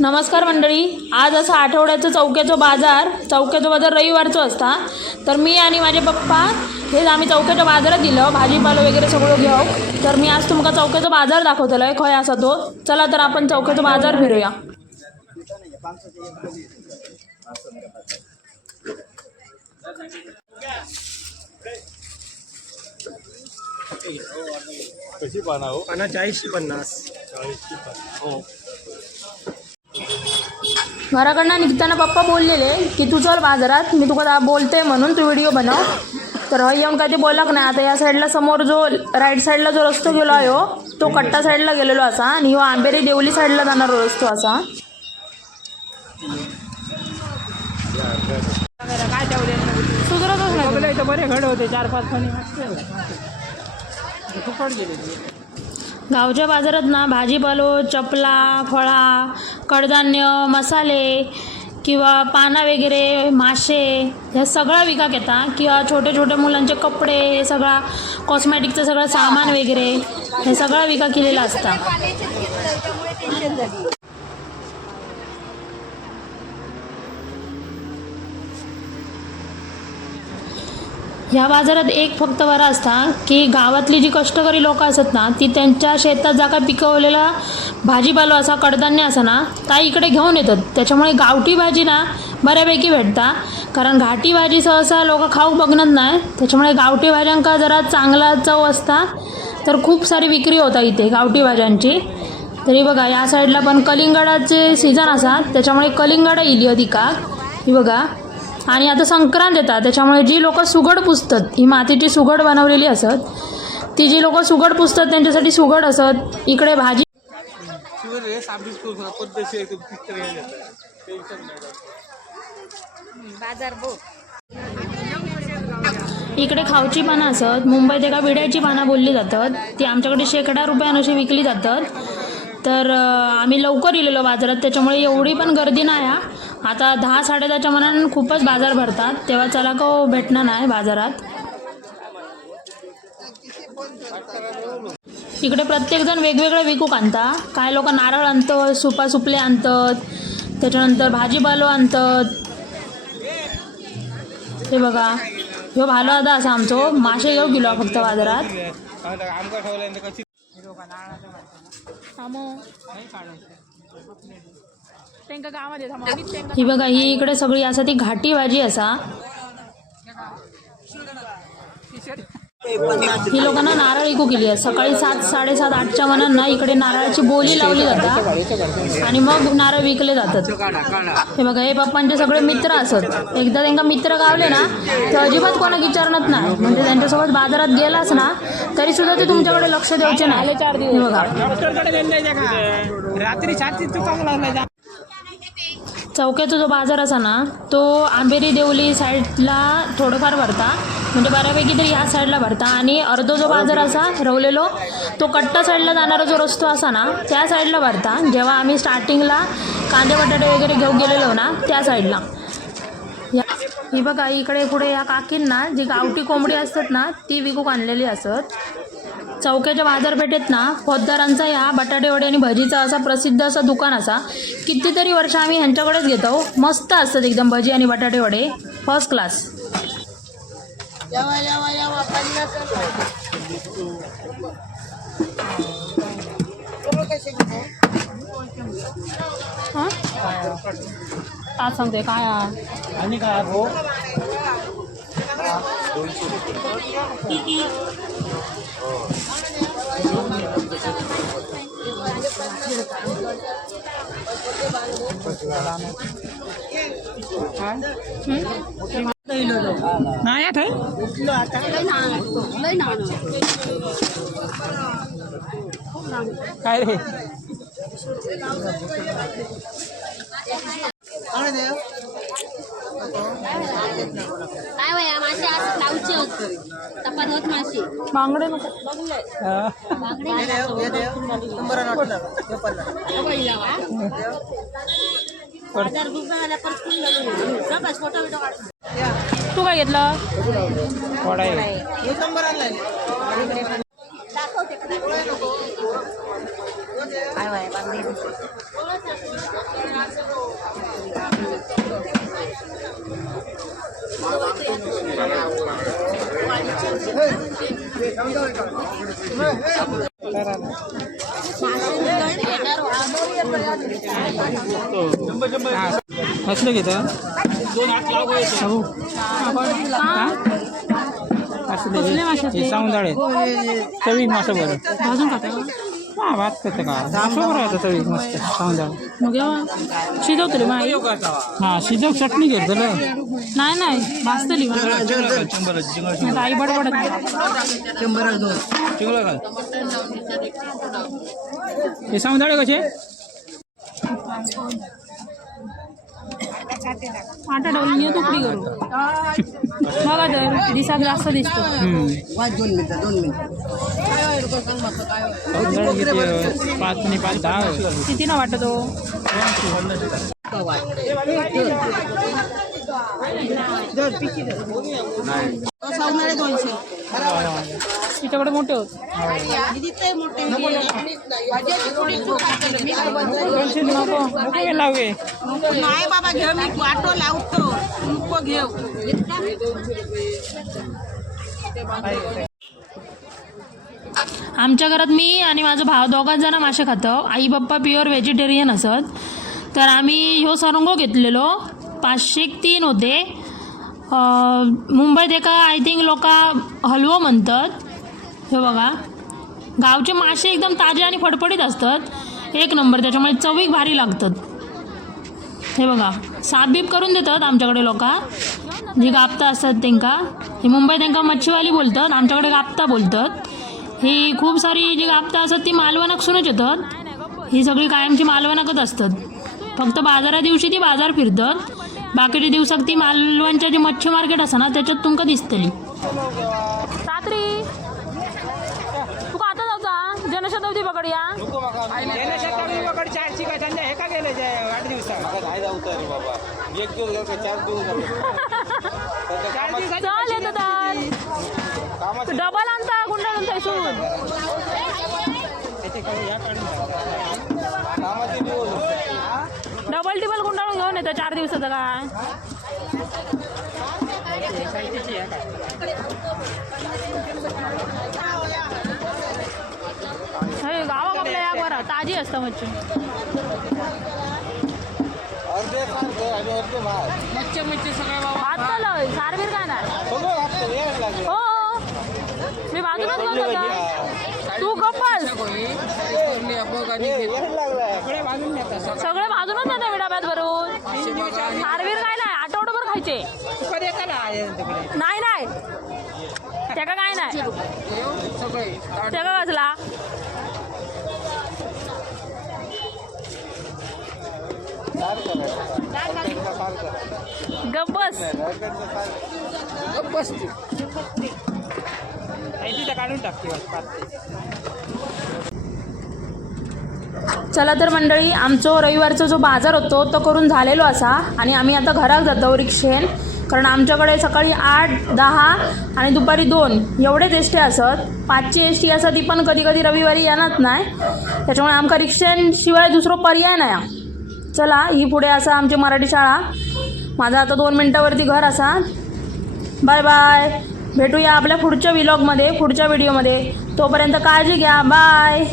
नमस्कार मंडळी. आज असं आठवड्याचं चौक्याचं बाजार चौक्याचं बाजार रविवारचं असता. तर मी आणि माझे पप्पा हेच आम्ही चौक्याच्या बाजारात दिलं. भाजीपालो वगैरे सगळं घेऊ. तर मी आज तुमका चौक्याचा बाजार दाखवतलो आहे खय असा तो? चला तर आपण चौक्याचा बाजार फिरूया. कशी पाना हो? पाना चाळीसशे पन्नास. चाळीसची पाना हो. घराकडनं निघताना पप्पा बोललेले की तू चल बाजारात मी तुका बोलते म्हणून तू व्हिडिओ बनव. तर येऊन काय ते बोलक नाही. आता या साईडला समोर जो राईट साईडला जो रस्तो गेलो आहे हो, तो कट्टा साईडला गेलेलो असा आणि ह्यो आंबेरी देवली साईडला जाणारा रस्तो असा. काय ठेवले सुधरतच नाही बरे घड होते चार पाच गेले गावच्या बाजारात ना भाजीपालो चपला फळा कडधान्य मसाले किंवा पाना वगैरे मासे ह्या सगळा विकाक येता किंवा छोट्या छोट्या मुलांचे कपडे हे सगळा कॉस्मॅटिकचं सगळं सामान वगैरे हे सगळं विका केलेलं असतं. ह्या बाजारात एक फक्त बरा असता की गावातली जी कष्टकरी लोकं असत ना ती त्यांच्या शेतात जा पिकवलेला भाजीपालो असा कडधान्य असा ना ता इकडे घेऊन येतात. त्याच्यामुळे गावठी भाजी ना बऱ्यापैकी भेटता. कारण घाटी भाजी सहसा लोक खाऊ बघणार नाही. त्याच्यामुळे गावठी भाज्यांका जरा चांगला चव असता तर खूप सारी विक्री होता इथे गावठी भाज्यांची. तरी बघा या साईडला पण कलिंगडाचे सीझन असा त्याच्यामुळे कलिंगडा येईल अधिका. ही बघा आणि आता संक्रांत येतात त्याच्यामुळे जी लोक सुगड पुसतात ही मातीची सुगड बनवलेली असत ती जी लोक सुगड पुसतात त्यांच्यासाठी सुगड असत इकडे भाजी इकडे खावची पानं असत मुंबईत एका विड्याची पानं बोलली जातात ती आमच्याकडे शेकडा रुपयानं अशी विकली जातात. तर आम्ही लवकर इलेलो बाजारात त्याच्यामुळे एवढी पण गर्दी नाही आहे आता दहा साडेदहाच्या मनानं खूपच बाजार भरतात. तेव्हा चला का हो भेटणार नाही बाजारात. इकडे प्रत्येकजण वेगवेगळं विकूक आणता काय लोक नारळ आणतात सुपा सुपले आणतात त्याच्यानंतर भाजीपालो आणतात. हे बघा. ह्यो भालो आता असा आमचो. मासे घेऊ गेलो फक्त बाजारात. ही बघा ही इकडे सगळी असा ती घाटी भाजी असा. ही लोकांना नारळ इकू केली आहे. सकाळी सात साडेसात आठच्या मनांना इकडे नारळाची बोली लावली जातात. आणि मग नारळ विकले जातात. हे बघा हे पप्पांचे सगळे मित्र असत. एकदा त्यांना मित्र गावले ना तर अजिबात कोणाक विचारणार नाही. म्हणजे त्यांच्यासोबत बाजारात गेलास ना तरी सुद्धा ते तुमच्याकडे लक्ष द्यायचे नाही. हे बघा. रात्री चौक्याचा जो बाजार असा ना तो आंबेरी देवली साईडला थोडंफार भरता. म्हणजे बऱ्यापैकी तरी ह्या साईडला भरता. आणि अर्धो जो बाजार असा रवलेलो तो कट्टा साईडला जाणारा जो रस्तो असा ना त्या साईडला भरता. जेव्हा आम्ही स्टार्टिंगला कांदे बटाटे वगैरे घेऊन गेलेलो ना त्या साईडला. या- ही बघा इकडे पुढे या काकींना जी गावठी कोंबडी असतात ना ती विकूक आणलेली असत. चौक्याच्या बाजारपेठेत ना पोतदारांचा या बटाटे वडे आणि भजीचा असा प्रसिद्ध असा दुकान असा. कितीतरी वर्ष आम्ही ह्यांच्याकडेच घेतो. मस्त असतात एकदम भजी आणि बटाटे वडे. फर्स्ट क्लास काय सांगते काय हा? आणि काय हो नाही आठ काय रे काय वया मासे असं लावचे होत तपात होत मासे बांगडे नको हा. तू काय घेतलं वडा आहे. कसलं घेतं शाहू असं साऊंदाळे चवीक मासं बरं. भाजून खाता हा भात करतं का असं बरं आता चवीक मस्त साऊंदाळे मग येवा शिजवतली माई हा शिजव चटणी घेतलं नाही नाही भाजतली नाही आई बडबडत नाही. हे साऊंदाळे कसे आटा डवली नेत उकडी करू बघा तर दिसाक जास्त दिसतो साऊंदाळे किती पाच आणि पाच दहा किती ना वाटतो तिच्याकडे मोठे होत. दोनशे नको. नको लावे नाही बाबा घेऊ मी. वाटो लावतो नको घेऊ. आमच्या घरात मी आणि माझा भाव दोघांच जण मासे खातो. आई बाप्पा प्युअर व्हेजिटेरियन असत. तर आम्ही ह्यो सरंगो घेतलेलो. पाचशे तीन होते. मुंबईत एका आय थिंक लोक हलवो म्हणतात. हे बघा. गावचे मासे एकदम ताजे आणि फडफडीत असतात. एक नंबर. त्याच्यामुळे चवीक भारी लागतात. हे बघा. साप बीप करून देतात आमच्याकडे लोक. जी गापता असतात तेंका ही मुंबई तेंका मच्छीवाली बोलतात. आमच्याकडे गापता बोलतात. ही खूप सारी जी गापता असतात ती मालवणकसूनच येतात. ही सगळी कायमची मालवणकच असतात. फक्त बाजारा दिवशी ती बाजार फिरतात. बाकीच्या दिवसात ती मालवणच्या जी मच्छी मार्केट असतं ना त्याच्यात तुमका दिसतली रात्री तुका आता जाऊचा जनशताब्दी पकडूया चारची काय त्यांच्या हे का गेले वाढदिवसात? काय जाऊ रे बाबा. एक दिवस जाऊ का चार दिवस चल येतो तर. डबल आणता गुंडाळून थैसून. कामाचे दिवस डबल टिबल गुंडाळून घेऊन येतं चार दिवसाचं काय हे बरं ताजी असतं मच्छी. मच्छी मच्छी सगळं बाबा भात सारबीर वेळ लागेल. हो मी बाजूलाच बघत होता. तू गप्पस सगळे बाजूनच जाते मी डब्यात भरून. सारबीर काय नाही आठवडाभर खायचे. नाही नाही. त्याका काय नाही. त्याका वाचला गब्बस. गब्बस काढून चला तर मंडळी आमचो रविवारचा जो बाजार होतो तो करून झालेलो असा. आणि आम्ही आता घरात जातो रिक्षेन. कारण आमच्याकडे सकाळी आठ दहा आणि दुपारी दोन. एवढेच एस टी असत. पाचची एस टी असत ती पण कधी कधी रविवारी येणार नाही. त्याच्यामुळे आमका रिक्षेन शिवाय दुसरो पर्याय नाही चला ही पुढे असा आमची मराठी शाळा. माझा आता दोन मिनटावरती घर असा. बाय बाय भेटूया आपल्या पुढच्या विलॉगमध्ये पुढच्या व्हिडिओमध्ये तोपर्यंत काळजी घ्या. बाय